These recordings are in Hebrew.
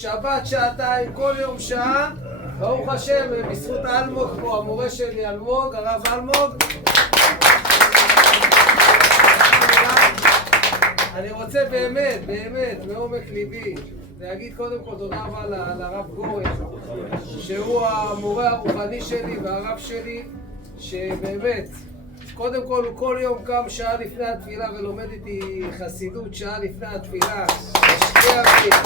שבת שעתיים, כל יום שעה, ברוך השם, בזכות אלמוג פה, המורה שלי אלמוג, הרב אלמוג. אני רוצה באמת, מעומק ליבי, להגיד קודם כל תודה רבה לרב גורן, שהוא המורה הרוחני שלי והרב שלי, שבאמת, קודם כל הוא כל יום קם שעה לפני התפילה ולומד איתי חסידות שעה לפני התפילה, משקיע אותי.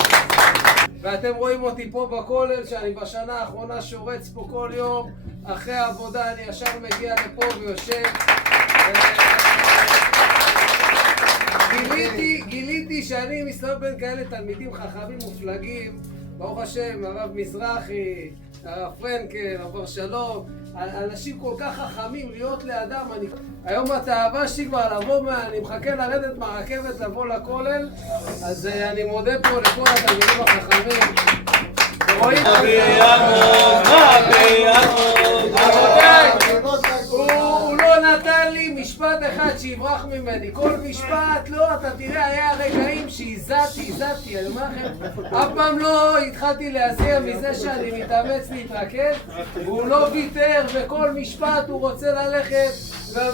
ואתם רואים אותי פה בכולל, שאני בשנה האחרונה שורץ פה כל יום, אחרי העבודה אני ישר מגיע לפה ויושב. גיליתי שאני מסתובב בין כאלה תלמידים חכמים מופלגים, ברוך השם, הרב מזרחי, הרב פרנקל, הרב שלום, אנשים כל כך חכמים להיות לאדם. היום התאווה שלי כבר לבוא, אני מחכה לרדת מהרכבת לבוא לכולל, אז אני מודה פה לכל התלמידים החכמים. רואים? הוא לא נתן לי משפט אחד שיברח ממני, כל משפט, לא, אתה תראה, היה רגעים שהזעתי, אני אומר לכם, אף פעם לא התחלתי להזיע מזה שאני מתאמץ להתרכז, והוא לא ויתר, וכל משפט הוא רוצה ללכת,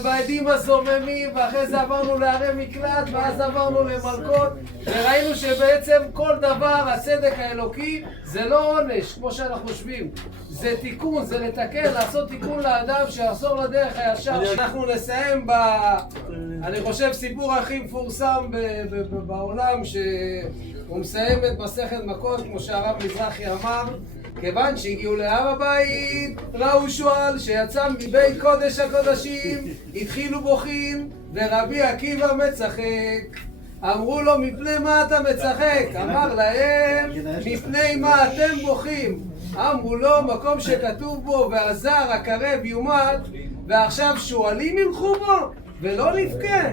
והעדים הזוממים, ואחרי זה עברנו לערי מקלט, ואז עברנו למלכות, וראינו שבעצם כל דבר, הצדק האלוקי, זה לא עונש, כמו שאנחנו חושבים, זה תיקון, זה לתקן, לעשות תיקון לאדם שיחזור לדרך הישר. אנחנו נסיים אני חושב, סיפור הכי מפורסם בעולם, שהוא מסיים את מסכת מכות, כמו שהרב מזרחי אמר, כיוון שהגיעו להר הבית, ראו שועל שיצא מבית קודש הקודשים, התחילו בוכים, ורבי עקיבא מצחק. אמרו לו, מפני מה אתה מצחק? אמר להם, מפני מה אתם בוכים? אמרו לו, מקום שכתוב בו, והזר הקרב יומת, ועכשיו שועלים ילכו בו, ולא נבכה.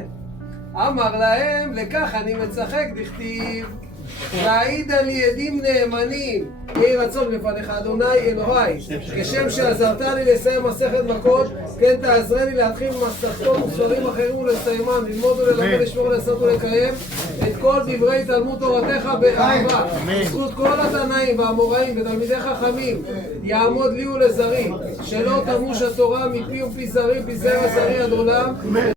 אמר להם, לכך אני מצחק, דכתיב, והעיד לי עדים נאמנים, יהי רצון בפניך אדוני אלוהי, כשם שעזרת לי לסיים מסכת מכות, כן תעזרני להתחיל מסכתות וספרים אחרים ולסיימם, ללמוד וללמד, לשמור, לעשות ולקיים את כל דברי תלמוד תורתך באהבה. בזכות כל התנאים והאמוראים ותלמידי חכמים יעמוד לי ולזרי, שלא תמוש התורה מפי ופי זרי, פי זרע זרי עד עולם.